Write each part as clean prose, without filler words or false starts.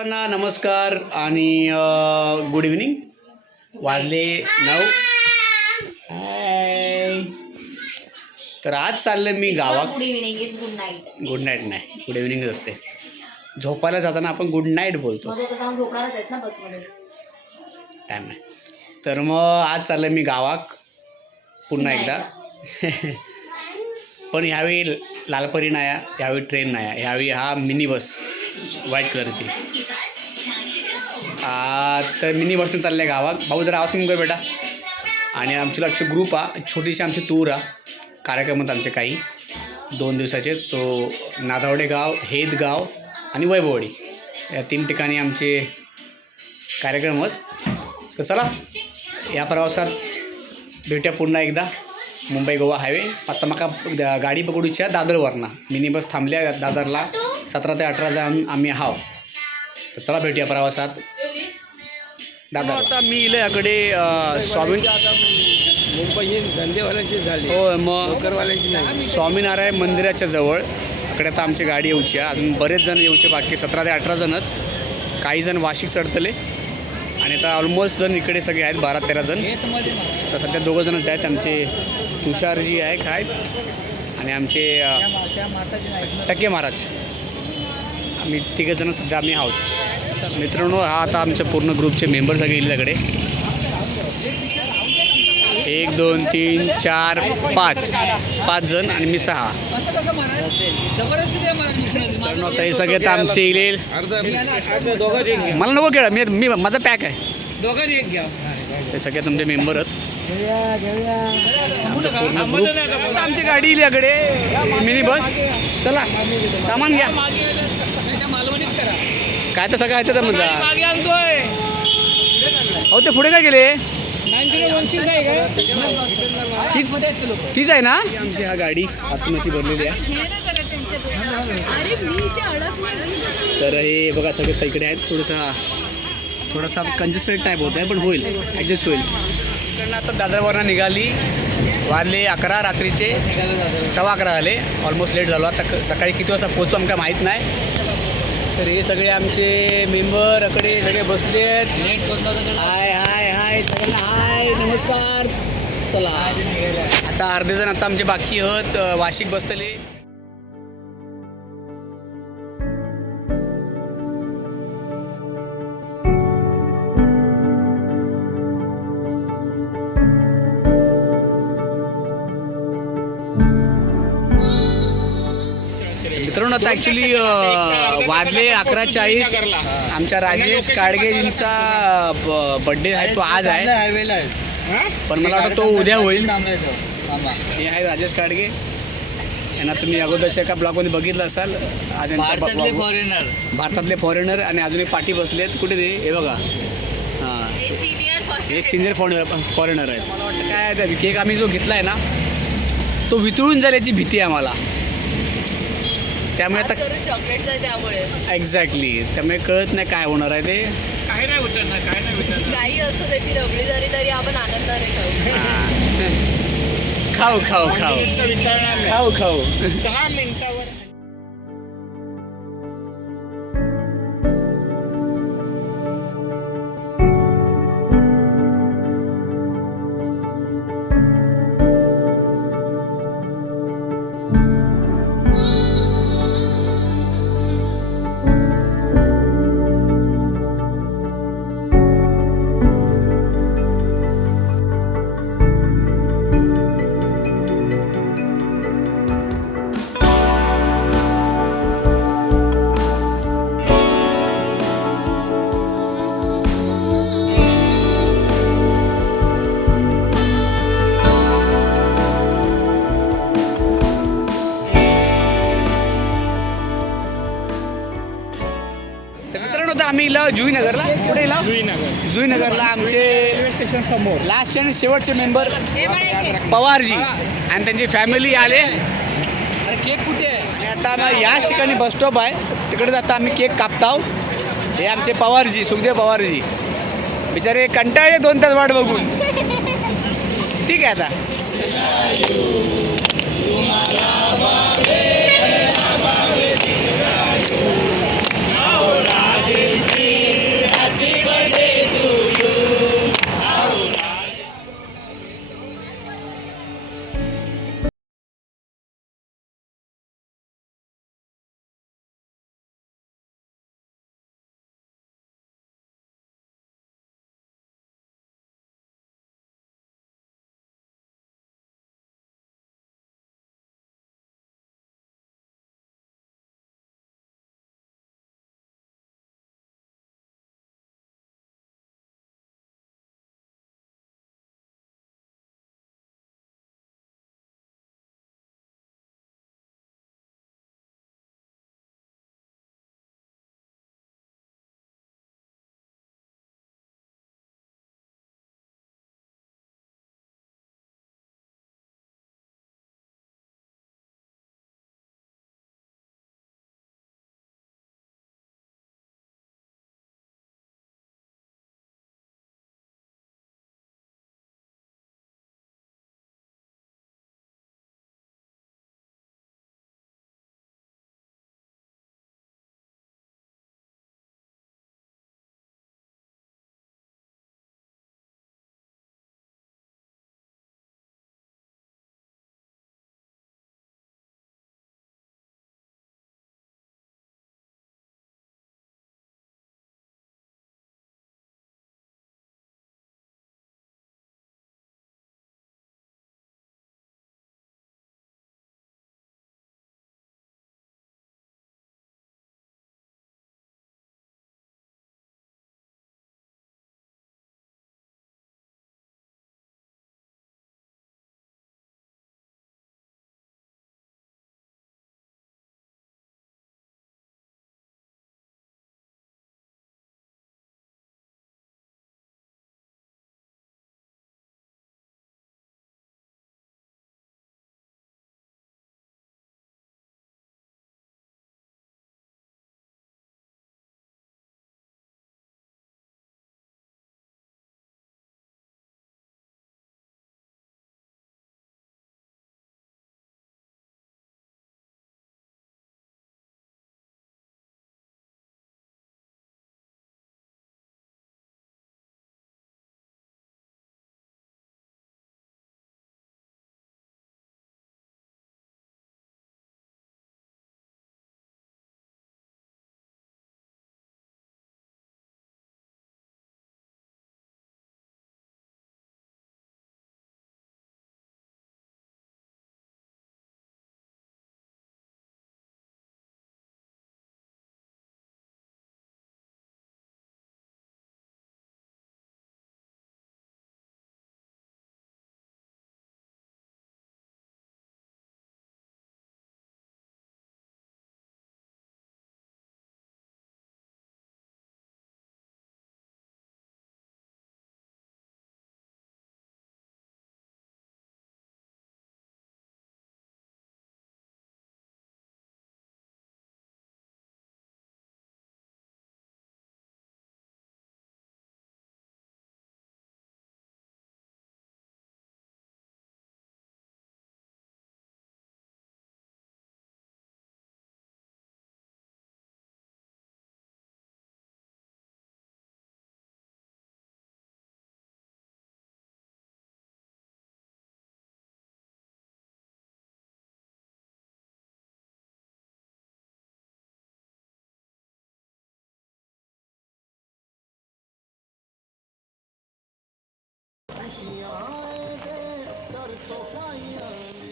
सर्वांना नमस्कार आणि गुड इव्हनिंग. वाजले 9. तर आज चाललं मी गावात. Good evening it's good night. Good night नाही, गुड इव्हनिंगच असते. झोपायला जाताना आपण गुड नाईट बोलतो. मग आता जाऊन झोपणारच आहेस ना बसमध्ये. टाईम आहे. तर मग आज चाललं मी गावात पुन्हा एकदा. पण ह्यावेळी लालपरी नाही आहे, ह्यावेळी ट्रेन नाही आहे, ह्यावेळी हा मिनी बस व्हाईट कलरची. तर मिनी बसने चाललं आहे गावात. भाऊ जरा आवाज कर बेटा. आणि आमची आमची ग्रुप आहे, छोटीशी आमची टूर आहे. कार्यक्रमात आमचे काही 2 दिवसाचे. तो नादावडे गाव, हेद गाव आणि वैभववाडी या 3 ठिकाणी आमचे कार्यक्रम आहेत. तर चला या प्रवासात भेटूया पुन्हा एकदा. मुंबई गोवा हायवे. आता मका गाडी पकडूच्या दादरवरनं. मिनी बस थांबल्या दादरला. 17 ते 18 जण आम्ही आहोत. तर चला भेटूया प्रवासात दादर. आता मी इकडे स्वामी मुंबई ही धंदेवाल्यांची झाली. हो मग नोकरवाल्यांची नाही. स्वामीनारायण मंदिराच्या जवळ इकडे आता आमची गाडी येऊची आहे. अजून बरेच जण येऊचे बाकी. 17 ते 18 जण आहेत. काही जण वाशिक चढतले आणि आता ऑलमोस्ट जण इकडे सगळे आहेत 12-13 जण. तर सध्या 2 जणच आहेत. आमचे तुषारजी आहे काय आणि आमचे टक्के महाराज. आम्ही 3 जण सध्या आम्ही आहोत. मित्रांनो हा आता आमच्या पूर्ण ग्रुपचे मेंबर सगळे इकडे 1 2 3 4 5 जण आणि मी 6. मित्रांनो आता हे सगळे तर आमचे येईल. मला नको केळं, मी माझा पॅक आहे. हे सगळे तुमचे मेंबर आहेत. आमची गाडी येईल इकडे मिनी बस. चला सामान घ्या. काय तर सगळं ह्याच्यात म्हणजे हो ते पुढे काय गेले. तीच आहे ना आमची हा गाडी आतमशी भरलेली आहे. तर हे बघा सगळे इकडे आहेत. थोडासा कंजेस्टेड टाईप होत आहे पण होईल, ॲडजस्ट होईल. आता दादरवरनं निघाली. वाजले 11 रात्रीचे 11:15 झाले. ऑलमोस्ट लेट झालो. आता सकाळी किती वाजता पोहोचू आमका माहीत नाही. तर हे सगळे आमचे मेंबर इकडे सगळे बसले आहेत. हाय हाय हाय सगळ्यांना हाय नमस्कार. चला आता अर्धे जण आता आमचे बाकी आहेत वाशिक बसतले. मित्रांनो आता ॲक्च्युली वाजले 11:40. आमच्या राजेश काडगेजींचा बड्डे आहे, तो आज आहे. पण मला वाटतं तो उद्या होईल. हे आहे राजेश काडगे. यांना तुम्ही अगोदरच्या एका ब्लॉगमध्ये बघितलं असाल. आज भारतातले फॉरेनर आणि अजून एक पाठी बसले आहेत. कुठे ते हे बघा. हां हे सिनियर फॉरेनर आहेत. मला वाटतं काय केक आम्ही जो घेतला आहे ना तो वितळून जाईल याची भीती आहे आम्हाला. त्यामुळे आता चॉकलेटचं त्यामुळे एक्झॅक्टली त्यामुळे कळत नाही काय होणार आहे ते. काय नाही होत ना, काय नाही होत. काही असतो त्याची रबडी जरी तरी आपण आनंदाने खाऊ खाऊ खाऊ खाऊ खाऊ. 6 मिनिटावर आम्ही जुईनगरला. कुठे जुईनगरला आमचे रेल्वे स्टेशन समोर लास्ट आणि शेवटचे मेंबर पवारजी आणि त्यांची फॅमिली आले. केक कुठे आहे. आता आम्ही याच ठिकाणी बस स्टॉप आहे तिकडे आता आम्ही केक कापताव. हे आमचे पवारजी, सुखदेव पवारजी बिचारे कंटाळले 2 तास वाट बघून. ठीक आहे आता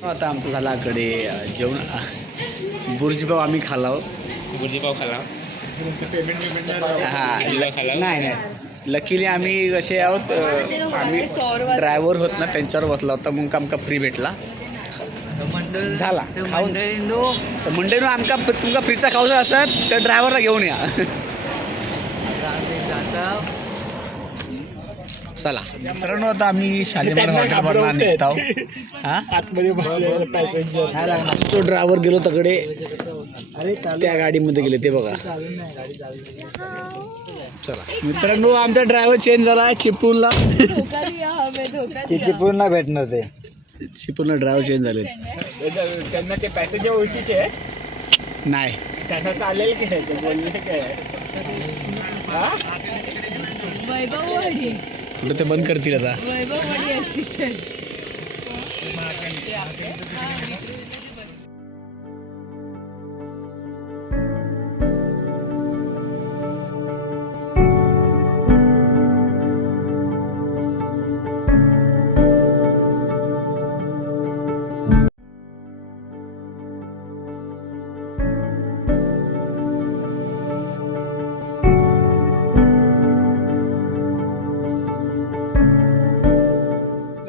आता आमचं झालं आकडे जेवण बुर्जीपाव आम्ही खाल्ला गुरुजी पाव खाला पेमेंट हां नाही लकीली आम्ही कसे आहोत आम्ही ड्रायव्हर होत ना त्यांच्यावर बसला होता मग आमका फ्री भेटला झाला खाऊन मंडळीनं आमका तुमका फ्रीचा खाऊचा असत तर ड्रायव्हरला घेऊन या चला मित्रांनो आता आम्ही शालीमार हॉटेलवर निघतो हां आतमध्ये बसले पॅसेंजर तो ड्रायव्हर गेलो तकडे त्या गाडीमध्ये गेले ते बघा चला मित्रांनो आमचा ड्रायव्हर चेंज झाला चिपळूणला चिपळूणला भेटणार ते चिपळूणला ड्रायव्हर चेंज झाले त्यांना ते पॅसेंजर ओळखीचे आहे नाही त्यांना चालेल की नाही ते बोलले काय वैभववाडी कुठं ते बंद करतील आता वैभववाडी एसटी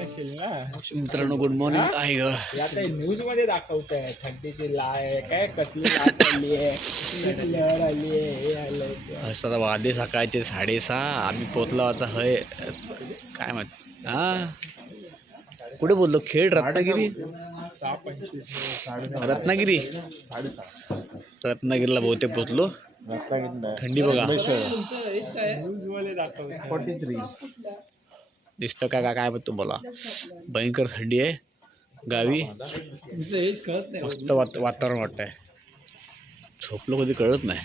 नसेल ना मित्रांनो गुड मॉर्निंग आहे ग आता न्यूज मध्ये दाखवत आहे थंडीची लाय काय कसली लाट आली आहे कसली लहर आली आहे हे आलंय असं आता वादे सकाळचे 6:30 आम्ही पोचलो आता हय काय माहित हां कुठे बोललो खेड रत्नागिरी 6:25 रत्नागिरी रत्नागिरीला बहुतेक पोचलो थंडी बघा न्यूज मध्ये दाखवत 43 दिसतं काय काय तू बोला भयंकर थंडी आहे गावी हेच कळत नाही मस्त वातावरण वाटत आहे झोपलो कधी कळत नाही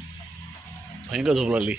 भयंकर झोप लागली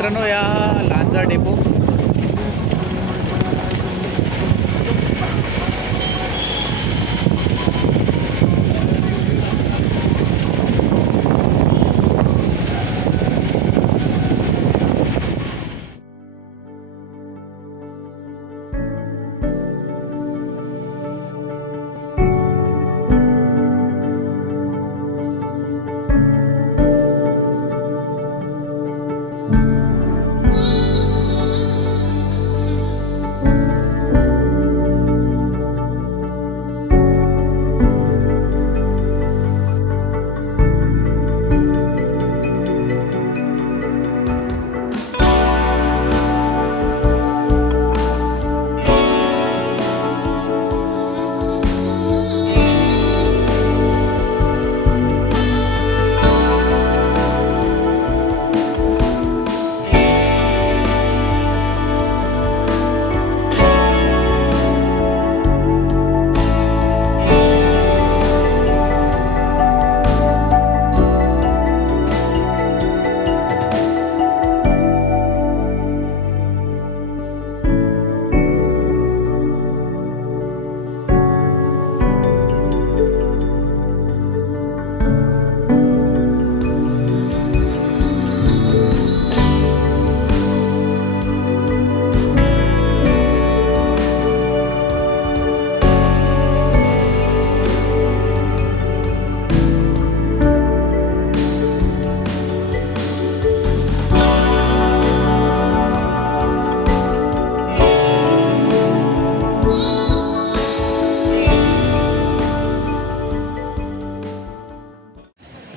मित्रांनो या लांजा डेपो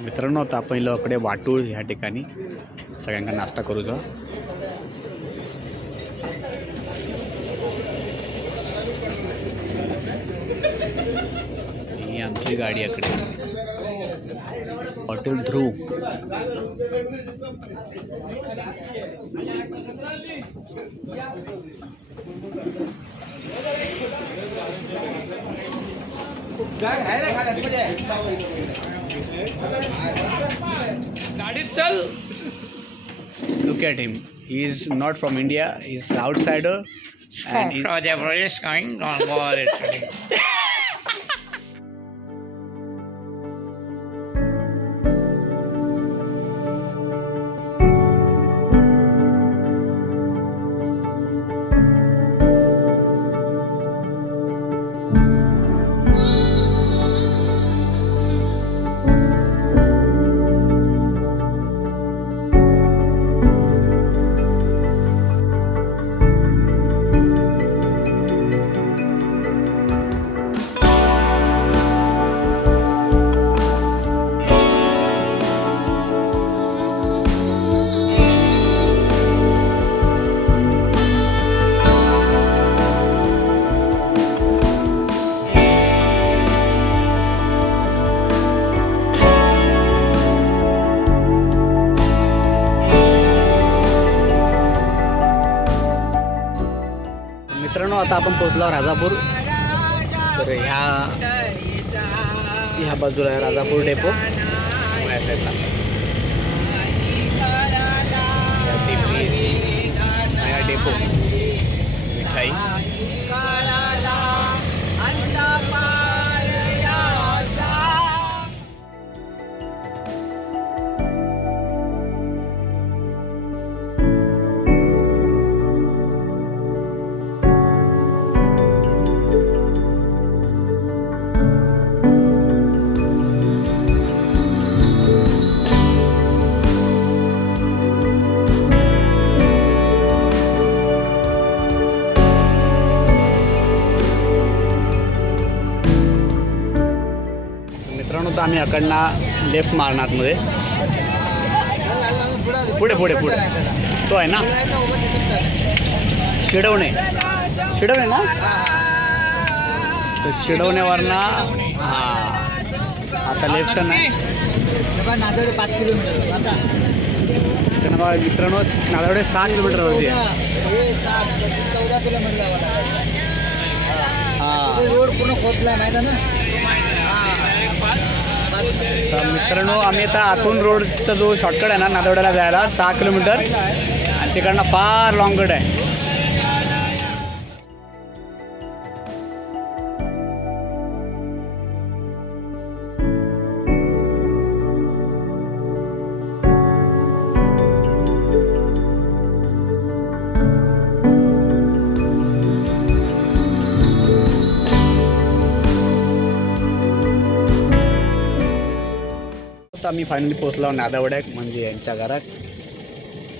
मित्रांनो आता आपण इकडे वाटूळ ह्या ठिकाणी सगळ्यांना नाश्ता करूचा. ही आमची गाडी इकडे हॉटेल ध्रुव. गाडीत चल. Look at him. He is not from India. He is outsider. And he, the British coming on board. मित्रांनो आता आपण पोहोचलो राजापूर. तर ह्या बाजूला आहे राजापूर डेपो. या साईडला या डेपो मिठाई. मित्रांनो तर आम्ही अकडनं लेफ्ट मारणार मध्ये पुढे पुढे पुढे तो आहे ना शिडवणे ना तर शिडवण्यावरनं हां आता लेफ्ट नाही नांदेड 5 किलोमीटर मित्रांनो नांदेड 6 किलोमीटर होती. 14 किलोमीटर हां रोड पूर्ण खोदलाय माहिती आहे ना. तर मित्रांनो आम्ही आता आतून रोडचा जो शॉर्टकट आहे ना नांदेडला जायला 6 किलोमीटर तिकडनं फार लॉंगकट आहे. आता आम्ही फायनली पोहोचलो नादावड्याक म्हणजे यांच्या घरात.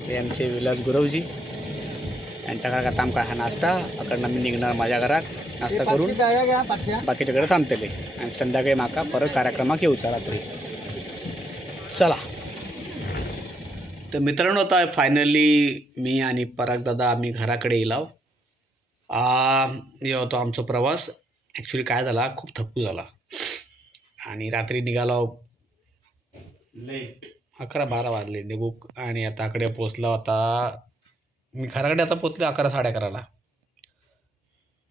हे आमचे विलास गुरवजी यांच्या घरात. आता आमका हा नाश्ता अकडनं मी निघणार माझ्या घरात नाश्ता करून बॅगा घ्या पाठच्या. बाकीच्याकडे थांबतले आणि संध्याकाळी माका परत कार्यक्रमाक येऊचा रात्री. चला तर मित्रांनो आता फायनली मी आणि पराग दादा आम्ही घराकडे येलाव. हे होतो आमचा प्रवास. ॲक्च्युली काय झाला खूप थकू झाला आणि रात्री निघालो 11-12 वाजले निघू आणि आता कडे पोचलो. आता मी घराकडे आता पोचले 11-11:30ला.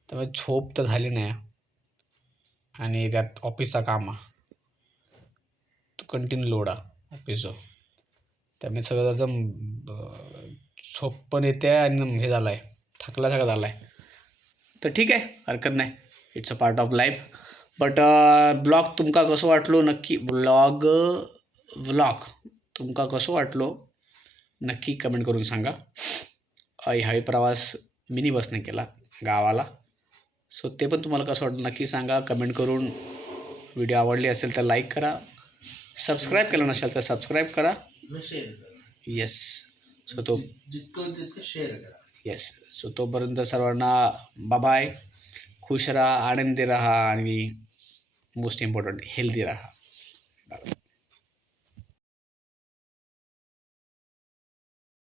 त्यामुळे झोप तर झाली नाही आणि त्यात ऑफिसचा काम तो कंटिन्यू लोड ऑफिसचं. त्यामुळे सगळं त्याचं झोप पण येते आणि हे झालं आहे थकल्यासारखं झालं आहे. तर ठीक आहे हरकत नाही. It's a part of life. But blog तुमका कसं वाटलो नक्की व्लॉग तुमका कसं वाटलो नक्की कमेंट करून सांगा. ह्यावेळी प्रवास मिनी बसने केला गावाला. सो ते पण तुम्हाला कसं वाटलं नक्की सांगा कमेंट करून. व्हिडिओ आवडली असेल तर लाईक करा. सबस्क्राईब केलं नसेल तर सबस्क्राईब करा. येस सो तो जितकं तितकं शेअर करा. येस सो तोपर्यंत सर्वांना बाय. खुश राहा आनंदी राहा आणि मोस्ट इम्पॉर्टंट हेल्दी राहा.